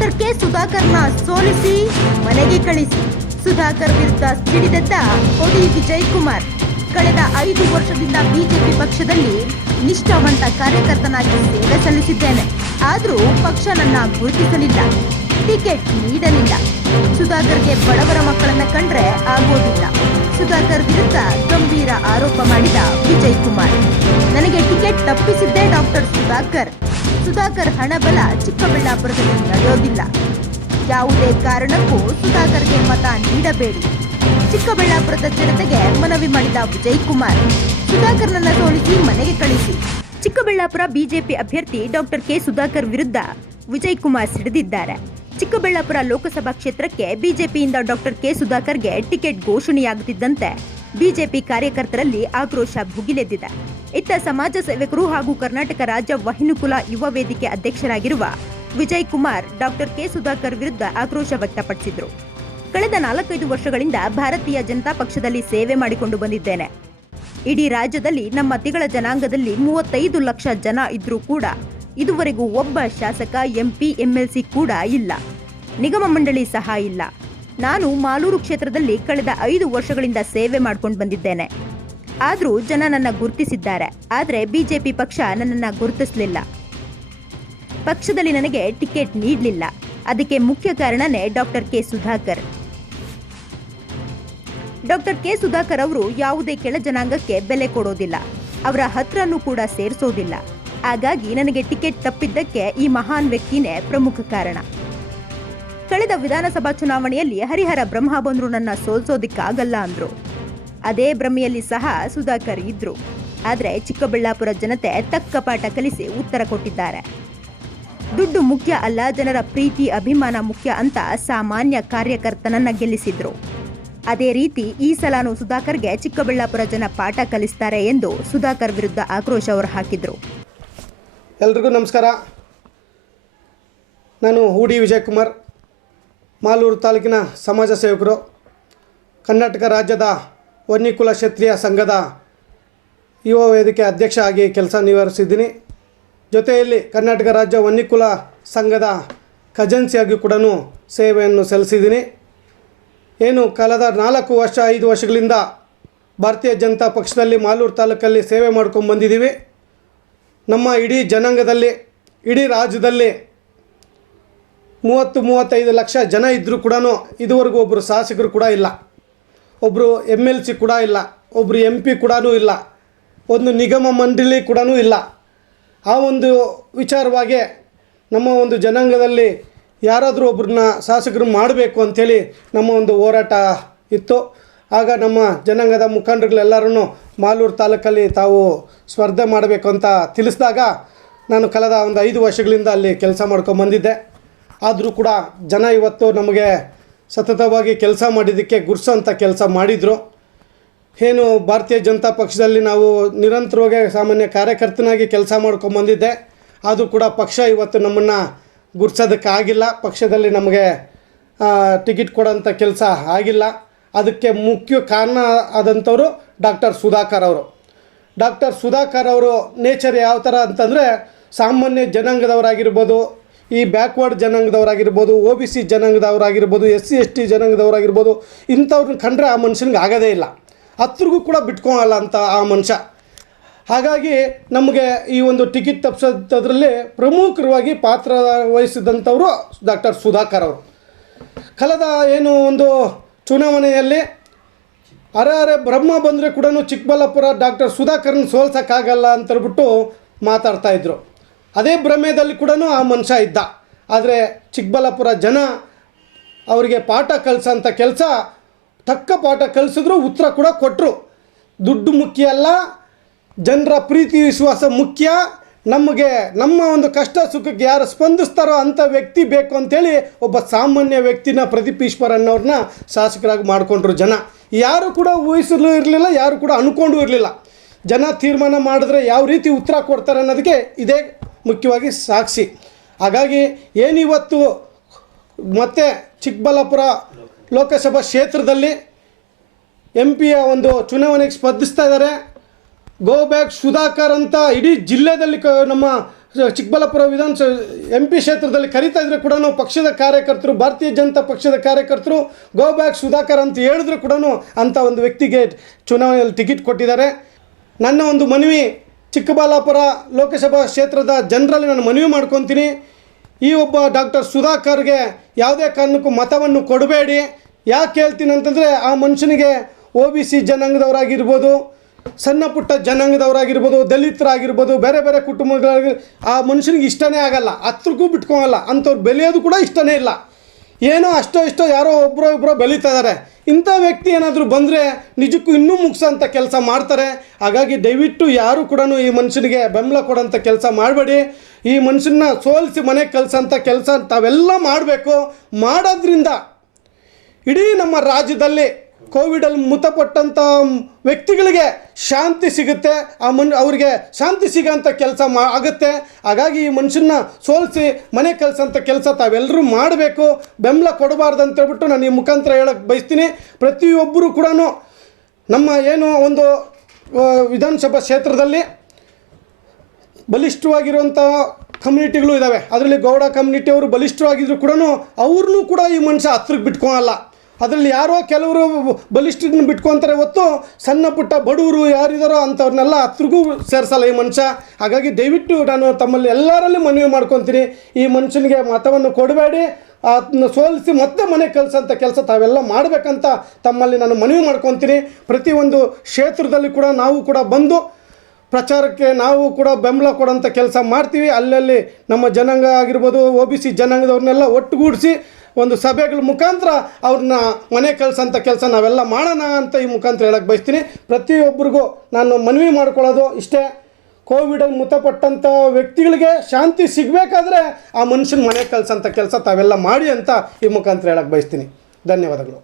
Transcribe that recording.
Doctor K ಸುಧಾಕರ್ನ ಸೋಲಿಸಿ ಮನೆಗೆ ಕಳಿಸಿ. ಸುಧಾಕರ್ ವಿರುದ್ಧ ಸಿಡಿದೆದ್ದ ಕೋಡಿ ವಿಜಯಕುಮಾರ್. ಕಳೆದ 5 ವರ್ಷದಿಂದ ಬಿಜೆಪಿ ಪಕ್ಷದಲ್ಲಿ ನಿಷ್ಠಾವಂತ ಕಾರ್ಯಕರ್ತನಾಗಿ ಸೇವೆ ಸಲ್ಲಿಸಿದ್ದೇನೆ. ಆದರೂ ಪಕ್ಷ ನನ್ನ ಗುರುತಿಸಲಿಲ್ಲ, ಟಿಕೆಟ್ ನೀಡಲಿಲ್ಲ. ಸುಧಾಕರ್ಗೆ ಬಡವರ ಮಕ್ಕಳನ್ನ ಕಂಡ್ರೆ ಆಗೋದಿಲ್ಲ. ಸುಧಾಕರ್ ವಿರುದ್ಧ ಗಂಭೀರ ಆರೋಪ ಮಾಡಿದ ವಿಜಯಕುಮಾರ್. ನನಗೆ ಟಿಕೆಟ್ ತಪ್ಪಿಸಿದ್ದೇ ಡಾಕ್ಟರ್ ಸುಧಾಕರ್. ಸುಧಾಕರ್ ಹಣಬಲ ಚಿಕ್ಕಬಳ್ಳಾಪುರದಲ್ಲಿ ನಡೆಯೋದಿಲ್ಲ. ಯಾವುದೇ ಕಾರಣಕ್ಕೂ ಸುಧಾಕರ್ಗೆ ಮತ ನೀಡಬೇಡಿ. ಚಿಕ್ಕಬಳ್ಳಾಪುರದ ಜನತೆಗೆ ಮನವಿ ಮಾಡಿದ ವಿಜಯಕುಮಾರ್. ಸುಧಾಕರ್ನನ್ನ ಸೋಲಿಸಿ ಮನೆಗೆ ಕಳಿಸಿ. ಚಿಕ್ಕಬಳ್ಳಾಪುರ ಬಿಜೆಪಿ ಅಭ್ಯರ್ಥಿ ಡಾಕ್ಟರ್ ಕೆ ಸುಧಾಕರ್ ವಿರುದ್ಧ ವಿಜಯಕುಮಾರ್ ಸಿಡಿದಿದ್ದಾರೆ. ಚಿಕ್ಕಬಳ್ಳಾಪುರ ಲೋಕಸಭಾ ಕ್ಷೇತ್ರಕ್ಕೆ ಬಿಜೆಪಿಯಿಂದ ಡಾಕ್ಟರ್ ಕೆ ಸುಧಾಕರ್ಗೆ ಟಿಕೆಟ್ ಘೋಷಣೆಯಾಗುತ್ತಿದ್ದಂತೆ ಬಿಜೆಪಿ ಕಾರ್ಯಕರ್ತರಲ್ಲಿ ಆಕ್ರೋಶ ಭುಗಿಲೆದ್ದಿದೆ. ಇತ್ತ ಸಮಾಜ ಸೇವಕರು ಹಾಗೂ ಕರ್ನಾಟಕ ರಾಜ್ಯ ವಹಿನುಕುಲ ಯುವ ವೇದಿಕೆ ಅಧ್ಯಕ್ಷರಾಗಿರುವ ವಿಜಯಕುಮಾರ್ ಡಾಕ್ಟರ್ ಕೆ ಸುಧಾಕರ್ ವಿರುದ್ಧ ಆಕ್ರೋಶ ವ್ಯಕ್ತಪಡಿಸಿದರು. ಕಳೆದ 4-5 ವರ್ಷಗಳಿಂದ ಭಾರತೀಯ ಜನತಾ ಪಕ್ಷದಲ್ಲಿ ಸೇವೆ ಮಾಡಿಕೊಂಡು ಬಂದಿದ್ದೇನೆ. ಇಡೀ ರಾಜ್ಯದಲ್ಲಿ ನಮ್ಮ ತಿಗಳ ಜನಾಂಗದಲ್ಲಿ 35 ಲಕ್ಷ ಜನ ಇದ್ರೂ ಕೂಡ ಇದುವರೆಗೂ ಒಬ್ಬ ಶಾಸಕ, ಎಂಪಿ, ಎಂಎಲ್ಸಿ ಕೂಡ ಇಲ್ಲ. ನಿಗಮ ಮಂಡಳಿ ಸಹ ಇಲ್ಲ. ನಾನು ಮಾಲೂರು ಕ್ಷೇತ್ರದಲ್ಲಿ ಕಳೆದ 5 ವರ್ಷಗಳಿಂದ ಸೇವೆ ಮಾಡ್ಕೊಂಡು ಬಂದಿದ್ದೇನೆ. ಆದರೂ ಜನ ನನ್ನ ಗುರುತಿಸಿದ್ದಾರೆ. ಆದರೆ ಬಿಜೆಪಿ ಪಕ್ಷ ನನ್ನನ್ನು ಗುರುತಿಸಲಿಲ್ಲ. ಪಕ್ಷದಲ್ಲಿ ನನಗೆ ಟಿಕೆಟ್ ನೀಡಲಿಲ್ಲ. ಅದಕ್ಕೆ ಮುಖ್ಯ ಕಾರಣನೇ doctor K Sudhakar. Doctor K Sudhakar ಅವರು ಯಾವುದೇ ಕೆಳ ಜನಾಂಗಕ್ಕೆ ಬೆಲೆ ಕೊಡೋದಿಲ್ಲ. ಅವರ ಹತ್ರನೂ ಕೂಡ ಸೇರಿಸೋದಿಲ್ಲ. ಹಾಗಾಗಿ ನನಗೆ ಟಿಕೆಟ್ ತಪ್ಪಿದ್ದಕ್ಕೆ ಈ ಮಹಾನ್ ವ್ಯಕ್ತಿನೇ ಪ್ರಮುಖ ಕಾರಣ. ಕಳೆದ ವಿಧಾನಸಭಾ ಚುನಾವಣೆಯಲ್ಲಿ ಹರಿಹರ ಬ್ರಹ್ಮ ಬಂದ್ರು ನನ್ನ ಸೋಲ್ಸೋದಿಕ್ಕಾಗಲ್ಲ ಅಂದ್ರು. ಅದೇ ಭ್ರಮೆಯಲ್ಲಿ ಸಹ ಸುಧಾಕರ್ ಇದ್ರು. ಆದರೆ ಚಿಕ್ಕಬಳ್ಳಾಪುರ ಜನತೆ ತಕ್ಕ ಪಾಠ ಕಲಿಸಿ ಉತ್ತರ ಕೊಟ್ಟಿದ್ದಾರೆ. ದುಡ್ಡು ಮುಖ್ಯ ಅಲ್ಲ, ಜನರ ಪ್ರೀತಿ ಅಭಿಮಾನ ಮುಖ್ಯ ಅಂತ ಸಾಮಾನ್ಯ ಕಾರ್ಯಕರ್ತನನ್ನ ಗೆಲ್ಲಿಸಿದ್ರು. ಅದೇ ರೀತಿ ಈ ಸಲನೂ ಸುಧಾಕರ್ಗೆ ಚಿಕ್ಕಬಳ್ಳಾಪುರ ಜನ ಪಾಠ ಕಲಿಸ್ತಾರೆ ಎಂದು ಸುಧಾಕರ್ ವಿರುದ್ಧ ಆಕ್ರೋಶ ಹೊರಹಾಕಿದ್ರು. ಎಲ್ರಿಗೂ ನಮಸ್ಕಾರ. ನಾನು ಹೂಡಿ ವಿಜಯಕುಮಾರ್, ಮಾಲೂರು ತಾಲೂಕಿನ ಸಮಾಜ ಸೇವಕರು, ಕರ್ನಾಟಕ ರಾಜ್ಯದ ವನ್ಯಕುಲ ಕ್ಷತ್ರಿಯ ಸಂಘದ ಯುವ ವೇದಿಕೆ ಅಧ್ಯಕ್ಷ ಆಗಿ ಕೆಲಸ ನಿರ್ವಹಿಸಿದ್ದೀನಿ. ಜೊತೆಯಲ್ಲಿ ಕರ್ನಾಟಕ ರಾಜ್ಯ ವನ್ಯಕುಲ ಸಂಘದ ಖಜಾನ್ಸಿಯಾಗಿ ಕೂಡ ಸೇವೆಯನ್ನು ಸಲ್ಲಿಸಿದ್ದೀನಿ. ಏನು ಕಳೆದ 4-5 ವರ್ಷಗಳಿಂದ ಭಾರತೀಯ ಜನತಾ ಪಕ್ಷದಲ್ಲಿ ಮಾಲೂರು ತಾಲೂಕಲ್ಲಿ ಸೇವೆ ಮಾಡ್ಕೊಂಡು ಬಂದಿದ್ದೀವಿ. ನಮ್ಮ ಇಡೀ ಜನಾಂಗದಲ್ಲಿ, ಇಡೀ ರಾಜ್ಯದಲ್ಲಿ 30-35 ಲಕ್ಷ ಜನ ಇದ್ದರೂ ಕೂಡ ಇದುವರೆಗೂ ಒಬ್ಬರು ಶಾಸಕರು ಕೂಡ ಇಲ್ಲ, ಒಬ್ಬರು MLC ಕೂಡ ಇಲ್ಲ, ಒಬ್ಬರು MP ಕೂಡ ಇಲ್ಲ, ಒಂದು ನಿಗಮ ಮಂಡಳಿ ಕೂಡ ಇಲ್ಲ. ಆ ಒಂದು ವಿಚಾರವಾಗಿ ನಮ್ಮ ಒಂದು ಜನಾಂಗದಲ್ಲಿ ಯಾರಾದರೂ ಒಬ್ಬರನ್ನ ಶಾಸಕರು ಮಾಡಬೇಕು ಅಂಥೇಳಿ ನಮ್ಮ ಒಂದು ಹೋರಾಟ ಇತ್ತು. ಆಗ ನಮ್ಮ ಜನಾಂಗದ ಮುಖಂಡರುಗಳೆಲ್ಲರೂ ಮಾಲೂರು ತಾಲೂಕಲ್ಲಿ ತಾವು ಸ್ಪರ್ಧೆ ಮಾಡಬೇಕು ಅಂತ ತಿಳಿಸಿದಾಗ ನಾನು ಕಳೆದ 5 ವರ್ಷಗಳಿಂದ ಅಲ್ಲಿ ಕೆಲಸ ಮಾಡ್ಕೊಂಬಂದಿದ್ದೆ. ಆದರೂ ಕೂಡ ಜನ ಇವತ್ತು ನಮಗೆ ಸತತವಾಗಿ ಕೆಲಸ ಮಾಡಿದ್ದಕ್ಕೆ ಗುರ್ಸೋಂಥ ಕೆಲಸ ಮಾಡಿದರು. ಏನು ಭಾರತೀಯ ಜನತಾ ಪಕ್ಷದಲ್ಲಿ ನಾವು ನಿರಂತರವಾಗಿ ಸಾಮಾನ್ಯ ಕಾರ್ಯಕರ್ತನಾಗಿ ಕೆಲಸ ಮಾಡ್ಕೊಂಬಂದಿದ್ದೆ. ಆದರೂ ಕೂಡ ಪಕ್ಷ ಇವತ್ತು ನಮ್ಮನ್ನು ಗುರ್ಸೋದಕ್ಕಾಗಿಲ್ಲ. ಪಕ್ಷದಲ್ಲಿ ನಮಗೆ ಟಿಕೆಟ್ ಕೊಡೋಂಥ ಕೆಲಸ ಆಗಿಲ್ಲ. ಅದಕ್ಕೆ ಮುಖ್ಯ ಕಾರಣ ಆದಂಥವರು ಡಾಕ್ಟರ್ ಸುಧಾಕರ್ ಅವರು. ಡಾಕ್ಟರ್ ಸುಧಾಕರ್ ಅವರು ನೇಚರ್ ಯಾವ ಥರ ಅಂತಂದರೆ, ಸಾಮಾನ್ಯ ಜನಾಂಗದವರಾಗಿರ್ಬೋದು, ಈ ಬ್ಯಾಕ್ವರ್ಡ್ ಜನಾಂಗದವರಾಗಿರ್ಬೋದು, OBC ಜನಾಂಗದವರಾಗಿರ್ಬೋದು, SC ST ಜನಾಂಗದವರಾಗಿರ್ಬೋದು, ಇಂಥವ್ರನ್ನ ಕಂಡ್ರೆ ಆ ಮನುಷ್ಯನಿಗೆ ಆಗೋದೇ ಇಲ್ಲ, ಹತ್ತಿರಗೂ ಕೂಡ ಬಿಟ್ಕೊಳ್ಳಲ್ಲ ಅಂತ ಆ ಮನುಷ್ಯ. ಹಾಗಾಗಿ ನಮಗೆ ಈ ಒಂದು ಟಿಕೆಟ್ ತಪ್ಪಿಸೋದ್ರಲ್ಲಿ ಪ್ರಮುಖವಾಗಿ ಪಾತ್ರ ವಹಿಸಿದಂಥವರು ಡಾಕ್ಟರ್ ಸುಧಾಕರ್ ಅವರು. ಕಳೆದ ಏನು ಒಂದು ಚುನಾವಣೆಯಲ್ಲಿ ಹರಹರ ಬ್ರಹ್ಮ ಬಂದರೆ ಕೂಡ ಚಿಕ್ಕಬಳ್ಳಾಪುರ ಡಾಕ್ಟರ್ ಸುಧಾಕರ್ನ ಸೋಲ್ಸೋಕ್ಕಾಗಲ್ಲ ಅಂತೇಳ್ಬಿಟ್ಟು ಮಾತಾಡ್ತಾಯಿದ್ರು. ಅದೇ ಭ್ರಮೆಯಲ್ಲಿ ಕೂಡ ಆ ಮನುಷ್ಯ ಇದ್ದ. ಆದರೆ ಚಿಕ್ಕಬಳ್ಳಾಪುರ ಜನ ಅವರಿಗೆ ಪಾಠ ಕಲಿಸೋಂಥ ಕೆಲಸ, ತಕ್ಕ ಪಾಠ ಕಲಿಸಿದ್ರು, ಉತ್ತರ ಕೂಡ ಕೊಟ್ಟರು. ದುಡ್ಡು ಮುಖ್ಯ ಅಲ್ಲ, ಜನರ ಪ್ರೀತಿ ವಿಶ್ವಾಸ ಮುಖ್ಯ. ನಮಗೆ ನಮ್ಮ ಒಂದು ಕಷ್ಟ ಸುಖಕ್ಕೆ ಯಾರು ಸ್ಪಂದಿಸ್ತಾರೋ ಅಂಥ ವ್ಯಕ್ತಿ ಬೇಕು ಅಂಥೇಳಿ ಒಬ್ಬ ಸಾಮಾನ್ಯ ವ್ಯಕ್ತಿನ ಪ್ರದೀಪ್ ಈಶ್ವರ್ ಅನ್ನೋರನ್ನ ಶಾಸಕರಾಗಿ ಮಾಡಿಕೊಂಡ್ರು ಜನ. ಯಾರು ಕೂಡ ಊಹಿಸಲು ಇರಲಿಲ್ಲ, ಯಾರು ಕೂಡ ಅಂದ್ಕೊಂಡು ಇರಲಿಲ್ಲ. ಜನ ತೀರ್ಮಾನ ಮಾಡಿದ್ರೆ ಯಾವ ರೀತಿ ಉತ್ತರ ಕೊಡ್ತಾರೆ ಅನ್ನೋದಕ್ಕೆ ಇದೇ ಮುಖ್ಯವಾಗಿ ಸಾಕ್ಷಿ. ಹಾಗಾಗಿ ಏನಿವತ್ತು ಮತ್ತೆ ಚಿಕ್ಕಬಳ್ಳಾಪುರ ಲೋಕಸಭಾ ಕ್ಷೇತ್ರದಲ್ಲಿ MP ಒಂದು ಚುನಾವಣೆಗೆ ಸ್ಪರ್ಧಿಸ್ತಾ ಇದ್ದಾರೆ. ಗೋ ಬ್ಯಾಕ್ ಸುಧಾಕರ್ ಅಂತ ಇಡೀ ಜಿಲ್ಲೆಯಲ್ಲಿ ನಮ್ಮ ಚಿಕ್ಕಬಳ್ಳಾಪುರ MP ಕ್ಷೇತ್ರದಲ್ಲಿ ಕರೀತಾ ಇದ್ರೆ ಕೂಡ ಪಕ್ಷದ ಕಾರ್ಯಕರ್ತರು, ಭಾರತೀಯ ಜನತಾ ಪಕ್ಷದ ಕಾರ್ಯಕರ್ತರು ಗೋ ಬ್ಯಾಕ್ ಸುಧಾಕರ್ ಅಂತ ಹೇಳಿದ್ರು ಕೂಡ ಅಂಥ ಒಂದು ವ್ಯಕ್ತಿಗೆ ಚುನಾವಣೆಯಲ್ಲಿ ಟಿಕೆಟ್ ಕೊಟ್ಟಿದ್ದಾರೆ. ನನ್ನ ಒಂದು ಮನವಿ ಚಿಕ್ಕಬಳ್ಳಾಪುರ ಲೋಕಸಭಾ ಕ್ಷೇತ್ರದ ಜನರಲ್ಲಿ ನಾನು ಮನವಿ ಮಾಡ್ಕೊತೀನಿ, ಈ ಒಬ್ಬ ಡಾಕ್ಟರ್ ಸುಧಾಕರ್ಗೆ ಯಾವುದೇ ಕಾರಣಕ್ಕೂ ಮತವನ್ನು ಕೊಡಬೇಡಿ. ಯಾಕೆ ಹೇಳ್ತೀನಿ ಅಂತಂದರೆ ಆ ಮನುಷ್ಯನಿಗೆ OBC ಜನಾಂಗದವರಾಗಿರ್ಬೋದು, ಸಣ್ಣ ಪುಟ್ಟ ಜನಾಂಗದವರಾಗಿರ್ಬೋದು, ದಲಿತರಾಗಿರ್ಬೋದು, ಬೇರೆ ಬೇರೆ ಕುಟುಂಬಗಳಾಗಿ ಆ ಮನುಷ್ಯನಿಗೆ ಇಷ್ಟನೇ ಆಗಲ್ಲ, ಹತ್ರಕ್ಕೂ ಬಿಟ್ಕೊಳಲ್ಲ, ಅಂಥವ್ರು ಬೆಳೆಯೋದು ಕೂಡ ಇಷ್ಟನೇ ಇಲ್ಲ. ಏನೋ ಅಷ್ಟೋ ಇಷ್ಟೋ ಯಾರೋ ಒಬ್ಬರೋ ಬೆಳೀತಾ ಇದ್ದಾರೆ. ಇಂಥ ವ್ಯಕ್ತಿ ಏನಾದರೂ ಬಂದರೆ ನಿಜಕ್ಕೂ ಇನ್ನೂ ಮುಗಿಸೋಂಥ ಕೆಲಸ ಮಾಡ್ತಾರೆ. ಹಾಗಾಗಿ ದಯವಿಟ್ಟು ಯಾರು ಕೂಡ ಈ ಮನುಷ್ಯನಿಗೆ ಬೆಂಬಲ ಕೊಡೋಂಥ ಕೆಲಸ ಮಾಡಬೇಡಿ. ಈ ಮನುಷ್ಯನ ಸೋಲಿಸಿ ಮನೆಗೆ ಕಳಿಸೋಂಥ ಕೆಲಸ ತಾವೆಲ್ಲ ಮಾಡಬೇಕು. ಮಾಡೋದ್ರಿಂದ ಇಡೀ ನಮ್ಮ ರಾಜ್ಯದಲ್ಲಿ ಕೋವಿಡಲ್ಲಿ ಮೃತಪಟ್ಟಂಥ ವ್ಯಕ್ತಿಗಳಿಗೆ ಶಾಂತಿ ಸಿಗುತ್ತೆ, ಅವರಿಗೆ ಶಾಂತಿ ಸಿಗೋಂಥ ಕೆಲಸ ಆಗುತ್ತೆ. ಹಾಗಾಗಿ ಈ ಮನುಷ್ಯನ ಸೋಲಿಸಿ ಮನೆ ಕಳಿಸೋಂಥ ಕೆಲಸ ತಾವೆಲ್ಲರೂ ಮಾಡಬೇಕು, ಬೆಂಬಲ ಕೊಡಬಾರ್ದು ಅಂತೇಳ್ಬಿಟ್ಟು ನಾನು ಈ ಮುಖಾಂತರ ಹೇಳೋಕ್ಕೆ ಬಯಸ್ತೀನಿ. ಪ್ರತಿಯೊಬ್ಬರು ಕೂಡ ನಮ್ಮ ಏನು ಒಂದು ವಿಧಾನಸಭಾ ಕ್ಷೇತ್ರದಲ್ಲಿ ಬಲಿಷ್ಠವಾಗಿರುವಂಥ ಕಮ್ಯುನಿಟಿಗಳು ಇದ್ದಾವೆ. ಅದರಲ್ಲಿ ಗೌಡ ಕಮ್ಯುನಿಟಿಯವರು ಬಲಿಷ್ಠವಾಗಿದ್ರು ಕೂಡ ಅವ್ರನ್ನೂ ಕೂಡ ಈ ಮನುಷ್ಯ ಹತ್ರಕ್ಕೆ ಬಿಟ್ಕೊಳಲ್ಲ. ಅದರಲ್ಲಿ ಯಾರೋ ಕೆಲವರು ಬಲಿಷ್ಠರನ್ನ ಬಿಟ್ಕೊತಾರೆ ಹೊತ್ತು ಸಣ್ಣ ಪುಟ್ಟ ಬಡವರು ಯಾರಿದಾರೋ ಅಂಥವ್ರನ್ನೆಲ್ಲ ಹತ್ರಗೂ ಸೇರಿಸಲ್ಲ ಈ ಮನುಷ್ಯ. ಹಾಗಾಗಿ ದಯವಿಟ್ಟು ನಾನು ತಮ್ಮಲ್ಲಿ ಎಲ್ಲರಲ್ಲಿ ಮನವಿ ಮಾಡ್ಕೊತೀನಿ, ಈ ಮನುಷ್ಯನಿಗೆ ಮತವನ್ನು ಕೊಡಬೇಡಿ, ಅದನ್ನ ಸೋಲಿಸಿ ಮತ್ತೆ ಮನೆಗೆ ಕಳಿಸೋಂಥ ಕೆಲಸ ತಾವೆಲ್ಲ ಮಾಡಬೇಕಂತ ತಮ್ಮಲ್ಲಿ ನಾನು ಮನವಿ ಮಾಡ್ಕೊತೀನಿ. ಪ್ರತಿಯೊಂದು ಕ್ಷೇತ್ರದಲ್ಲಿ ಕೂಡ ನಾವು ಕೂಡ ಬಂದು ಪ್ರಚಾರಕ್ಕೆ ನಾವು ಕೂಡ ಬೆಂಬಲ ಕೊಡೋಂಥ ಕೆಲಸ ಮಾಡ್ತೀವಿ. ಅಲ್ಲಲ್ಲಿ ನಮ್ಮ ಜನಾಂಗ ಆಗಿರ್ಬೋದು, OBC ಜನಾಂಗದವ್ರನ್ನೆಲ್ಲ ಒಟ್ಟುಗೂಡಿಸಿ ಒಂದು ಸಭೆಗಳ ಮುಖಾಂತರ ಅವ್ರನ್ನ ಮನೆ ಕಳಿಸೋಂಥ ಕೆಲಸ ನಾವೆಲ್ಲ ಮಾಡೋಣ ಅಂತ ಈ ಮುಖಾಂತರ ಹೇಳಕ್ಕೆ ಬಯಸ್ತೀನಿ. ಪ್ರತಿಯೊಬ್ಬರಿಗೂ ನಾನು ಮನವಿ ಮಾಡ್ಕೊಳ್ಳೋದು ಇಷ್ಟೇ, ಕೋವಿಡಲ್ಲಿ ಮೃತಪಟ್ಟಂಥ ವ್ಯಕ್ತಿಗಳಿಗೆ ಶಾಂತಿ ಸಿಗಬೇಕಾದ್ರೆ ಆ ಮನುಷ್ಯನ ಮನೆ ಕಳಿಸೋಂಥ ಕೆಲಸ ತಾವೆಲ್ಲ ಮಾಡಿ ಅಂತ ಈ ಮುಖಾಂತರ ಹೇಳಕ್ಕೆ ಬಯಸ್ತೀನಿ. ಧನ್ಯವಾದಗಳು.